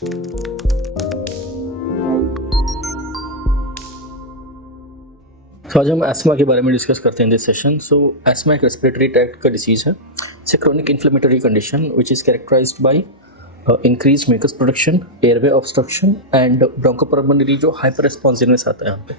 तो आज हम एस्मा के बारे में डिस्कस करते हैं दिस सेशन। सो एस्मा एक रेस्पिरेटरी ट्रैक्ट का डिसीज़ है। It's a chronic inflammatory condition which is characterized by increase mucus production, airway obstruction and bronchopulmonary जो हाइपर रिस्पॉन्सिवनेस आता है यहाँ पे।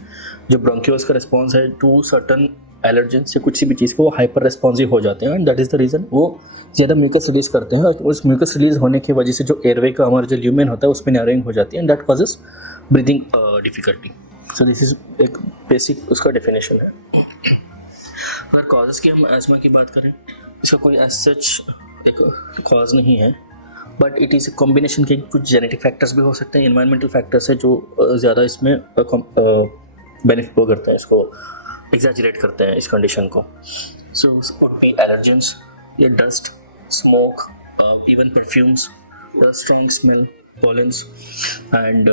जो ब्रोंकियोल्स का रिस्पॉन्स है टू सर्टन एलर्जन से कुछ भी चीज़ को, वो हाइपर रिस्पॉन्सिव हो जाते हैं and that is the reason वो ज़्यादा म्यूकस रिलीज करते हैं। उस म्यूकस रिलीज होने की वजह से जो एयरवे का हमारा जो ल्यूमेन होता है उसमें नैरोइंग हो जाती है and that causes breathing difficulty. So this is एक बेसिक उसका डेफिनेशन है। अगर कॉजेस की हम एस्मा की बात करें, इसका कोई एज सच एक कॉज नहीं है, बट इट इज़ कॉम्बिनेशन के कुछ जेनेटिक फैक्टर्स भी हो सकते हैं, इन्वायरमेंटल फैक्टर्स है जो ज़्यादा इसमें बेनिफिट वो करते हैं, इसको एग्जैजरेट करते हैं इस कंडीशन को। सो वुड बी एलर्जेंस या dust, smoke, even perfumes, strong smell, pollens and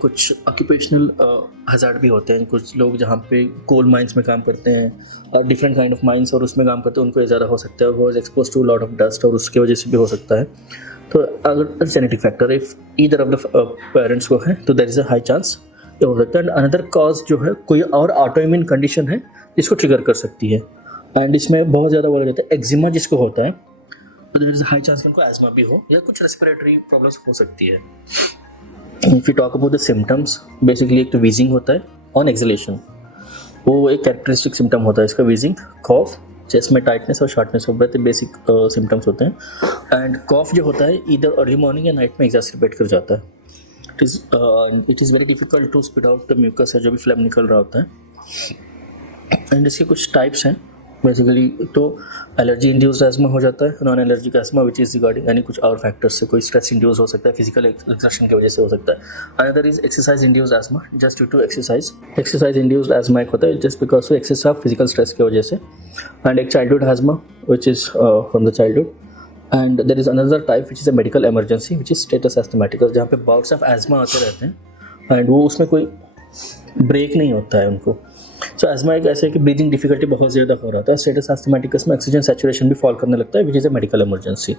कुछ ऑक्यूपेशनल हज़ार्ड भी होते हैं। कुछ लोग जहाँ पे कोल माइंस में काम करते हैं और डिफरेंट काइंड ऑफ माइंस और उसमें काम करते हैं, उनको ये ज़्यादा हो सकता है। वो is exposed to lot of dust और उसकी वजह से भी हो सकता है। तो अगर genetic factor if either of the parents को है तो there is a high chance ये हो सकता है। एंड अनदर कॉज जो है कोई और ऑटोइम्यून कंडीशन है जिसको ट्रिगर कर सकती है एंड इसमें बहुत ज़्यादा बोला जाता है एक्जिमा जिसको होता है, देयर इज हाई चांस कि उनको एस्मा भी हो या कुछ रेस्पिरेटरी प्रॉब्लम्स हो सकती है। If you talk about the symptoms, basically एक तो वीजिंग होता है ऑन एक्सलेशन, वो एक कैरेक्टरिस्टिक सिम्टम होता है इसका, वीजिंग, कॉफ, चेस्ट में टाइटनेस और shortness of breath basic symptoms होते हैं। एंड कॉफ जो होता है इधर अर्ली मॉर्निंग या नाइट में एग्जैस्परेट कर जाता है। It is very difficult to spit out the mucus है जो भी फ्लेम निकल रहा होता है। एंड इसके कुछ टाइप्स हैं बेसिकली। तो एलर्जी इंड्यूस्ड एस्मा हो जाता है, non allergic ESMA which is regarding यानी कुछ और फैक्टर्स से, कोई स्ट्रेस इंड्यूस हो सकता है, फिजिकल एक्सर्शन की वजह से हो सकता है। Another is exercise induced asthma just due to exercise induced asthma एक होता है just because of excess of physical stress की वजह से। एंड एक childhood asthma which is from the childhood. And there is another type which is a medical emergency which is status asthmaticus, जहाँ पे bouts of ESMA आते रहते हैं and वो उसमें कोई ब्रेक नहीं होता है उनको। सो एस्मा एक ऐसे है कि ब्रीदिंग डिफिकल्टी बहुत ज़्यादा हो रहा था, स्टेटस एस्थमेटिकस में ऑक्सीजन सैचुरेशन भी फॉल करने लगता है विच is a medical emergency.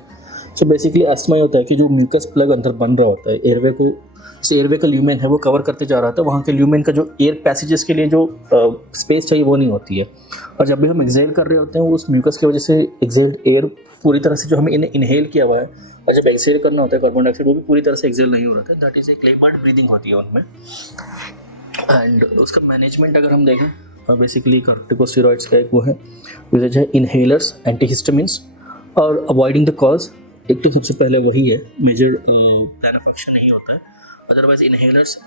So basically ESMA होता है कि जो म्यूकस प्लग अंदर बन रहा होता है एयरवे को, जैसे एयरवे का ल्यूमेन है वो कवर करते जा रहा था, वहाँ के ल्यूमेन का जो एयर पैसेजेस के लिए जो स्पेस चाहिए वो नहीं होती है। और जब भी हम एक्सेल कर रहे होते हैं उस म्यूकस की वजह से एक्सेल्ड एयर पूरी तरह से जो हमें इनहेल किया हुआ है और जब एक्सेल करना होता है कार्बन डाइऑक्साइड वो भी पूरी तरह से एक्सेल नहीं हो रहा था, दैट इज़ एक लेबर्ड ब्रीदिंग होती है उनमें। एंड उसका मैनेजमेंट अगर हम देखें बेसिकली कॉर्टिकोस्टेरॉइड्स का एक वो है यूजेज है, इनहेलर्स, एंटीहिस्टामिन्स और अवॉइडिंग द कॉज। एक तो सबसे पहले वही है, मेजर प्लान ऑफ एक्शन नहीं होता है। Otherwise inhalers,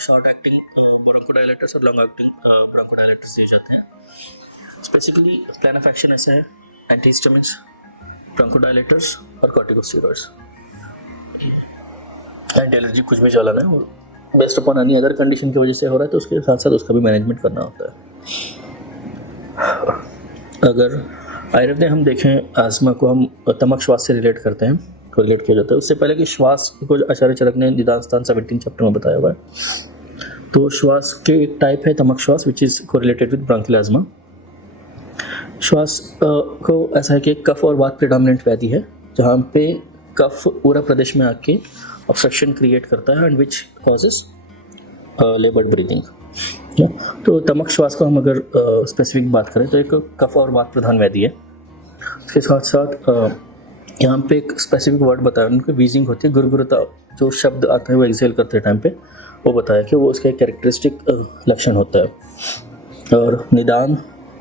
short acting bronchodilators और लॉन्ग एक्टिंग ब्रोंकोडायलेटर्स दिए जाते हैं। स्पेसिफिकली प्लान ऑफ एक्शन ऐसे है, एंटीहिस्टामिन्स, ब्रोंकोडायलेटर्स और कॉर्टिकोस्टेरॉइड्स। एंटी एलर्जी कुछ भी चलाना है best upon any other condition की वजह से हो रहा है तो उसके साथ साथ उसका भी मैनेजमेंट करना होता है। अगर आयुर्वेद में हम देखें एस्मा को हम तमक श्वास से रिलेट करते हैं, को रिलेट किया जाता है। उससे पहले कि श्वास को आचार्य चरक ने निदान स्थान 17 चैप्टर में बताया हुआ है। तो श्वास के एक टाइप है तमक श्वास which is correlated with bronchial ESMA. श्वास को ऐसा है कि कफ और वात प्रेडोमिनेंट व्याधि है जहाँ पे कफ पूरा प्रदेश में आके ऑब्स्ट्रक्शन क्रिएट करता है एंड विच कॉजेस लेबर्ड ब्रीदिंग। तो तमक श्वास को हम अगर स्पेसिफिक बात करें तो एक कफ और वात प्रधान व्याधि है। इसके साथ साथ यहाँ पे एक स्पेसिफिक वर्ड बताया उनको, वीजिंग होती है, गुरगुरता जो शब्द आता है वो एक्सेल करते टाइम पे वो बताया कि वो उसका एक कैरेक्टरिस्टिक लक्षण होता है। और निदान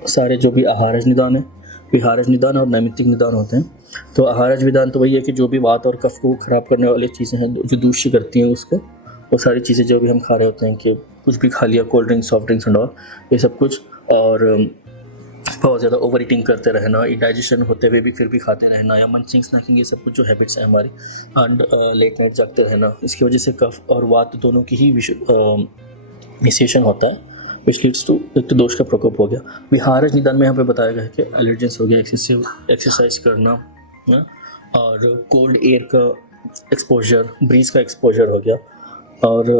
सारे जो भी आहारज निदान है, विहारज निदान और नैमित्तिक निदान होते हैं। तो आहारज निदान तो वही है कि जो भी वात और कफ को ख़राब करने वाली चीज़ें हैं जो दूषित करती हैं उसको, वो सारी चीज़ें जो भी हम खा रहे होते हैं कि कुछ भी खा लिया, cold drinks, soft drinks and all, ये सब कुछ, और बहुत ज़्यादा ओवर ईटिंग करते रहना, इंडाइजेशन होते हुए भी फिर भी खाते रहना, या मंचिंग स्नैकिंग, ये सब कुछ जो हैबिट्स हैं हमारी, एंड लेट नाइट जागते रहना, इसकी वजह से कफ और वात दोनों की ही विशेषण होता है विच लीड्स टू एक तो दोष का प्रकोप हो गया। विहारज निदान में यहाँ पे बताया गया है कि एलर्जेंस हो गया, एक्सेसिव एक्सरसाइज करना और कोल्ड एयर का एक्सपोजर, ब्रीज का एक्सपोजर हो गया, और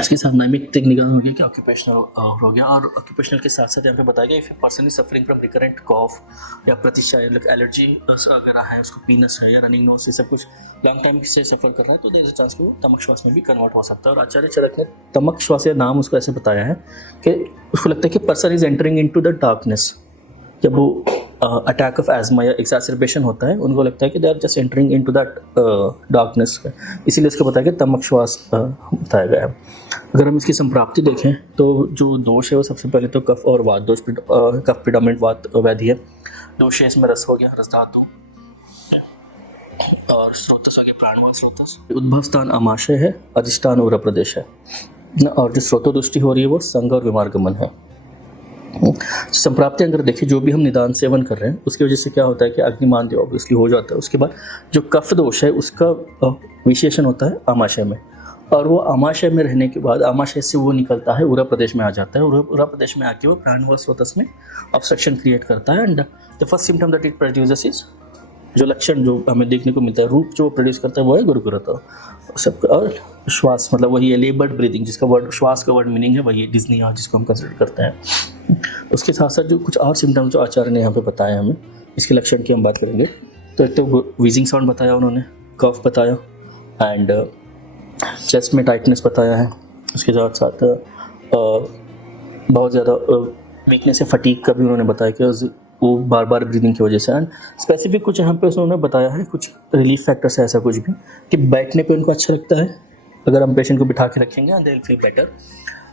इसके साथ नामिक टेक्निकल हो गया कि ऑक्यूपेशनल हो गया, और ऑक्यूपेशनल के साथ साथ यहाँ पे बताया गया if person is suffering from recurrent cough या प्रतिशय एलर्जी वगैरह है, उसको पीनस है या रनिंग नोज से सब कुछ लॉन्ग टाइम से सफर कर रहा है, तो देयर इज चांस वो तमक श्वास में भी कन्वर्ट हो सकता है। और आचार्य चरक ने तमक श्वास या नाम उसको ऐसे बताया है कि उसको लगता है कि person is entering into the darkness. जब वो अटैक ऑफ एजमा या एक्सासर्बेशन होता है, उनको लगता है कि they are just entering into that darkness, इसीलिए इसको बताया कि तमक श्वास बताया गया है। अगर हम इसकी संप्राप्ति देखें तो जो दोष है वो सबसे पहले तो कफ और वात दोष, कफ प्रिडोमिनेंट वात व्याधि है। दोष है इसमें रस हो गया, रस धातु, और स्रोतस हो गया प्राणवायु स्रोतस। उद्भव स्थान आमाशय है, अधिष्ठान उग्र प्रदेश है, और जो स्रोतो दृष्टि हो रही है वो संग और विमार्गमन है। संप्राप्ति अगर देखें, जो भी हम निदान सेवन कर रहे हैं उसकी वजह से क्या होता है कि अग्निमांद्य ऑब्वियसली हो जाता है। उसके बाद जो कफ दोष है उसका विशेषण होता है आमाशय में, और वो आमाशय में रहने के बाद आमाशय से वो निकलता है उरा प्रदेश में आ जाता है, उरा प्रदेश में आके वो प्राणवायु स्रोतस में ऑब्स्ट्रक्शन क्रिएट करता है। And the first symptom that it produces is, जो लक्षण जो हमें देखने को मिलता है, रूप जो प्रोड्यूस करता है वो है गुरुकुरता सब। और श्वास मतलब वही है लेबर्ड ब्रीदिंग, जिसका वर्ड श्वास का वर्ड मीनिंग है वही डिज्निया, जिसको हम कंसिडर करते हैं। उसके साथ साथ जो कुछ और सिम्टम्स जो आचार्य ने यहाँ पे बताया हमें, इसके लक्षण की हम बात करेंगे। तो एक तो वीजिंग साउंड बताया उन्होंने, कफ बताया, एंड चेस्ट में टाइटनेस बताया है। उसके साथ साथ बहुत ज़्यादा वीकनेस या फटीग का भी उन्होंने बताया कि वो बार बार ब्रीदिंग की वजह से। एंड स्पेसिफिक कुछ यहाँ पे उन्होंने बताया है, कुछ रिलीफ फैक्टर्स है ऐसा कुछ भी कि बैठने पे उनको अच्छा लगता है अगर हम पेशेंट को बिठा के रखेंगे, and they will feel better.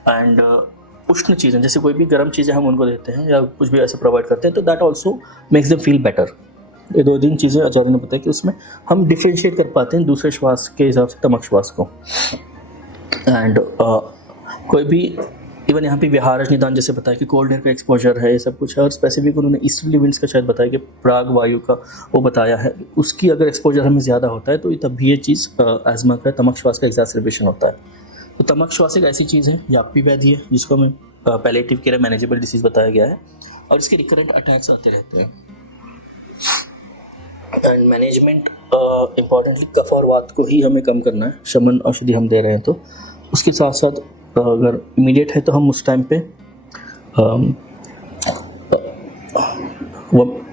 And उष्ण चीज़ें जैसे कोई भी गर्म चीज़ें हम उनको देते हैं या कुछ भी ऐसे प्रोवाइड करते हैं तो that also makes them feel better. ये दो तीन चीज़ें आचार्य ने बताया कि उसमें हम डिफ्रेंशिएट कर पाते हैं दूसरे श्वास के हिसाब से तमक श्वास को। एंड कोई भी इवन यहाँ पे विहारज निदान जैसे बताया कि कोल्ड एयर का एक्सपोजर है, ये सब कुछ है। और स्पेसिफिक उन्होंने ईस्टर्ली विंड्स का शायद बताया कि प्राग वायु का वो बताया है, उसकी अगर एक्सपोजर हमें ज़्यादा होता है तो तब भी ये चीज़ एजमा का तमक श्वास का एक्सासर्बेशन होता है। तो तमक श्वास एक ऐसी चीज़ है, यापी व्याधि है, जिसको हमें पैलेटिव केयर मैनेजेबल डिसीज बताया गया है, और इसके रिकरेंट अटैक्स आते रहते हैं। एंड मैनेजमेंट इम्पॉर्टेंटली कफ और वात को ही हमें कम करना है, शमन औषधि हम दे रहे हैं तो। उसके साथ साथ अगर इमीडिएट है तो हम उस टाइम पे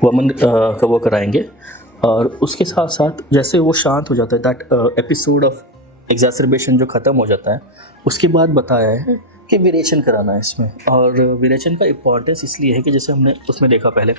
वमन का वो कराएंगे। और उसके साथ साथ जैसे वो शांत हो जाता है, दैट एपिसोड ऑफ एक्सासर्बेशन जो ख़त्म हो जाता है, उसके बाद बताया है कि विरेचन कराना है इसमें। और विरेचन का इम्पॉर्टेंस इसलिए है कि जैसे हमने उसमें देखा पहले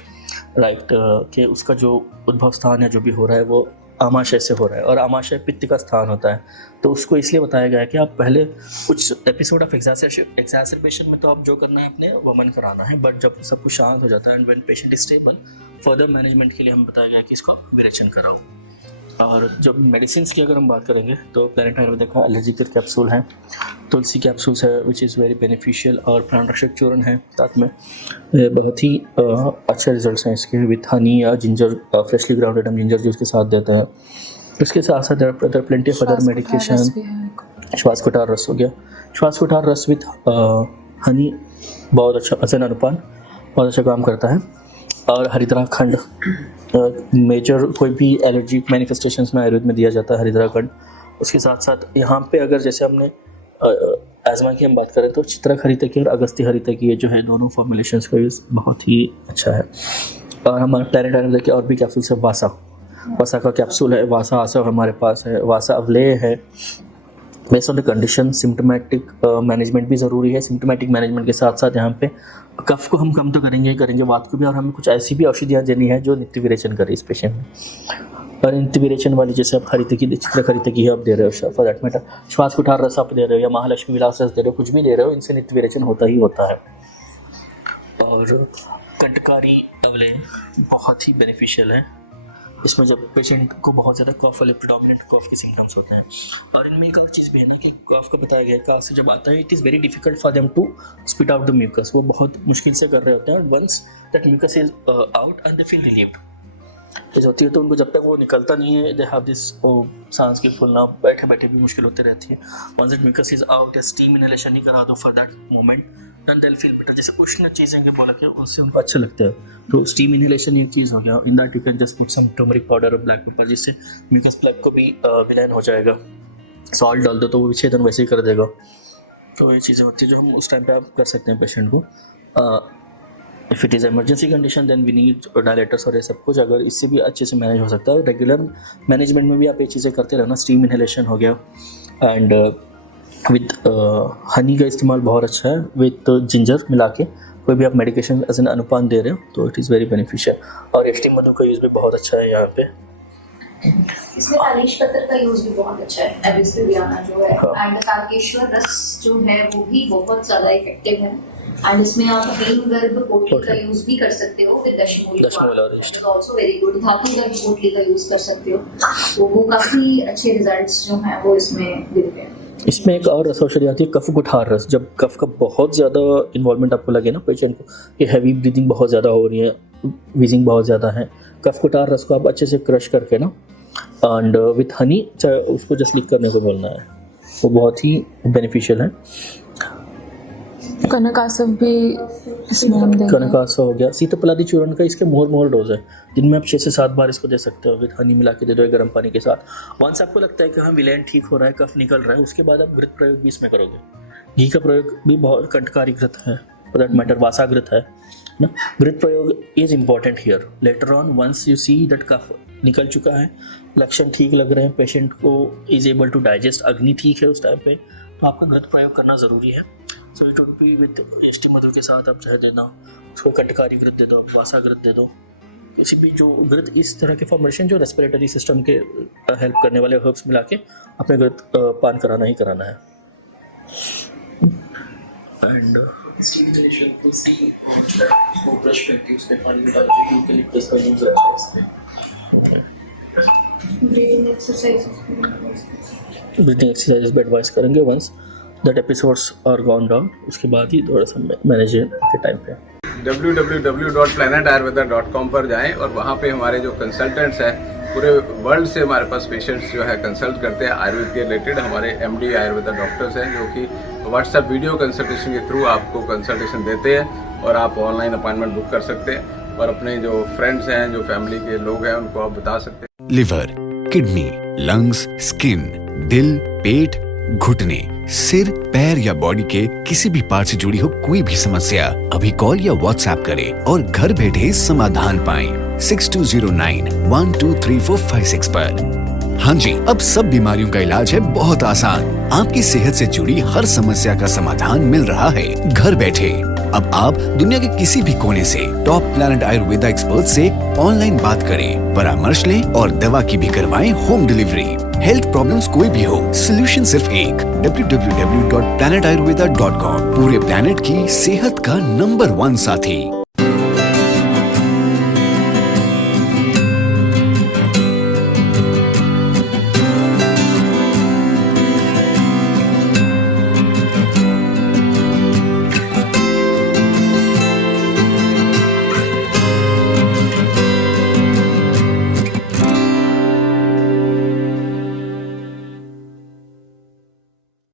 राइट कि उसका जो उद्भव स्थान है जो भी हो रहा है वो आमाशय से हो रहा है, और आमाशय पित्त का स्थान होता है, तो उसको इसलिए बताया गया है कि आप पहले कुछ एपिसोड ऑफ एक्सासर्बेशन में तो आप जो करना है अपने वमन कराना है, बट जब सब कुछ शांत हो जाता है and when patient is stable, further management के लिए हम बताया गया कि इसको विरेचन कराओ। और जब मेडिसिन की अगर हम बात करेंगे तो प्लैनेट आयुर्वेदिक का एलर्जिकल कैप्सूल है, तुलसी कैप्सूल्स है विच इज़ वेरी बेनिफिशियल, और प्राण रक्षक चूर्ण है साथ में, बहुत ही अच्छे रिजल्ट्स हैं इसके विथ हनी या जिंजर, फ्रेशली ग्राउंडेड हम जिंजर जूस के साथ देते हैं। उसके साथ साथ there plenty of other medication. श्वास कुटार रस हो गया, श्वास कुटार रस विथ हनी बहुत अच्छा वजन अनुपान बहुत अच्छा काम करता है। और हरिद्रा खंड मेजर कोई भी एलर्जिक मैनिफेस्टेशंस में आयुर्वेद में दिया जाता है हरिद्रा खंड। उसके साथ साथ यहाँ पे अगर जैसे हमने एजमा की हम बात करें तो चित्रक हरितकी और अगस्त्य हरितकी ये जो है दोनों फॉर्मुलेशंस का यूज़ बहुत ही अच्छा है। और हमारे प्लैनेट आयुर्वेद के और भी कैप्सूल्स है, वासा का कैप्सूल है, वासा आसा हमारे पास है, वासा अवलेय है। Based on the condition symptomatic management भी ज़रूरी है। सिम्टोमेटिक मैनेजमेंट के साथ साथ यहाँ पे कफ को हम कम तो करेंगे वात को भी, और हमें कुछ ऐसी भी औषधियाँ देनी है जो नित्य विरेचन करे इस पेशेंट में। और नित्य विरेचन वाली जैसे आप हरितकी चित्रक हरितकी आप दे रहे हो, फॉर दैट मैटर श्वास कुठार रस आप दे रहे हो या महालक्ष्मी विलास रस दे रहे हो, कुछ भी दे रहे हो, इनसे नित्य विरेचन होता ही होता है। और कंटकारी अवलेय बहुत ही बेनिफिशियल है, इसमें जब पेशेंट को बहुत ज़्यादा कफ वाले प्रिडोमिनेंट कफ के सिम्टम्स होते हैं। और इनमें एक और चीज़ भी है ना कि कफ का बताया गया, कफ से जब आता है it is very difficult for them to spit out the mucus, वो बहुत मुश्किल से कर रहे होते हैं। Once that mucus is out and they feel relieved चीज़ होती है, तो उनको जब तक वो निकलता नहीं है दे हैव दिस सांस की फूलना, बैठे बैठे भी मुश्किल होती रहती है। Once that mucus is out या स्टीम इनहेलेशन नहीं करा दो for that moment then they will feel better. जैसे कुछ ना चीज़ें हैं बोला कि उनसे उनको अच्छा लगता है, तो स्टीम इनहेलेशन एक चीज़ हो गया। In that you can just put some turmeric powder और ब्लैक पेपर, जिससे म्यूकस प्लग को भी विलेन हो जाएगा। सॉल्ट डाल दो तो वो विच्छेदन वैसे ही कर देगा। तो ये चीज़ें होती है जो हम उस टाइम पे आप कर सकते हैं पेशेंट को. If it is emergency condition then we need dilators और ये सब कुछ. अगर इससे भी अच्छे से मैनेज हो सकता है, रेगुलर मैनेजमेंट में भी आप ये चीज़ें करते रहना. स्टीम इनहेलेशन हो गया एंड विद हनी का इस्तेमाल बहुत अच्छा है. विद जिंजर मिला के कोई भी आप मेडिकेशन एज एन अनुपान दे रहे हो तो इट इज़ वेरी बेनिफिशियल. और एष्टी मधु का यूज़ भी बहुत अच्छा है यहाँ पे. इसमें तालीश पत्तर का यूज भी बहुत अच्छा है. एबिस लिलियाना जो है एंड तारकेश्वर रस जो है वो भी बहुत ज़्यादा इफेक्टिव है. एंड इसमें आप हेमगर्भ पोटली का यूज भी कर सकते हो with Dashmool also very good. धातु गर्भ पोटली का यूज कर सकते हो. तो वो काफ़ी अच्छे रिजल्ट्स जो हैं वो इसमें मिलते हैं. इसमें एक और रस औषधि आती है कफ गुठार रस. जब कफ का बहुत ज़्यादा इन्वॉल्वमेंट आपको लगे ना पेशेंट को, ये हैवी ब्रीदिंग बहुत ज़्यादा हो रही है, वीजिंग बहुत ज़्यादा है, कफ गुठार रस को आप अच्छे से क्रश करके ना एंड विथ हनी चाहे उसको जस्ट लिक करने को बोलना है, वो बहुत ही बेनिफिशियल है. कनकासव भी इसमें हम देंगे. कनकासव हो गया. सीताफलादी चूर्ण का इसके मोर डोज है. दिन में आप 6 से 7 बार इसको दे सकते हो. विद हनी मिला के दे दो गर्म पानी के साथ. वंस आपको लगता है कि हाँ विलेन ठीक हो रहा है, कफ निकल रहा है, उसके बाद आप घृत प्रयोग भी इसमें करोगे. घी का प्रयोग भी बहुत कंटकारी घृत है, फॉर दैट मैटर वासाघृत है ना. घृत प्रयोग is important here. Later on once you see that cough निकल चुका है, लक्षण ठीक लग रहे हैं, पेशेंट को इज एबल टू डाइजेस्ट, अग्नि ठीक है उस टाइम पे, तो आपका घृत प्रयोग करना ज़रूरी है. So it would be with एष्टी मधु के साथ आप चाहे देना, उसको कंटकारी घृत दे दो, वासाघृत दे दो. किसी भी जो घृत इस तरह के फॉर्मेशन जो रेस्पिरेटरी सिस्टम के हेल्प करने वाले हर्ब्स मिला के अपने घृत पान कराना ही कराना है. एंड स्टिमुलेशन को सी उसको ब्रश करके उसमें पानी में डाल के यूकेलिप्टस का यूज अच्छा है. ब्रीदिंग एक्सरसाइज भी एडवाइस करेंगे once that episodes are gone down. उसके बाद ही थोड़ा सा मैनेज के टाइम पे www.planetayurveda.com पर जाएं और वहाँ पे हमारे जो कंसल्टेंट्स हैं पूरे वर्ल्ड से हमारे पास पेशेंट्स जो है कंसल्ट करते हैं आयुर्वेद के रिलेटेड. हमारे MD आयुर्वेदा डॉक्टर्स हैं जो कि व्हाट्सएप वीडियो कंसल्टेशन के थ्रू आपको कंसल्टेशन देते हैं और आप ऑनलाइन अपॉइंटमेंट बुक कर सकते हैं और अपने जो फ्रेंड्स हैं, जो फैमिली के लोग हैं, उनको आप बता सकते हैं. लिवर, किडनी, लंग्स, स्किन, दिल, पेट, घुटने, सिर, पैर या बॉडी के किसी भी पार्ट से जुड़ी हो कोई भी समस्या, अभी कॉल या व्हाट्सएप करें और घर बैठे समाधान पाएं 6209123456 पर. हाँ जी, अब सब बीमारियों का इलाज है बहुत आसान. आपकी सेहत से जुड़ी हर समस्या का समाधान मिल रहा है घर बैठे. अब आप दुनिया के किसी भी कोने से टॉप प्लैनेट आयुर्वेदा एक्सपर्ट से ऑनलाइन बात करें, परामर्श लें और दवा की भी करवाएं होम डिलीवरी. हेल्थ प्रॉब्लम्स कोई भी हो, सोल्यूशन सिर्फ एक. www.planetayurveda.com पूरे प्लैनेट की सेहत का नंबर 1 साथी.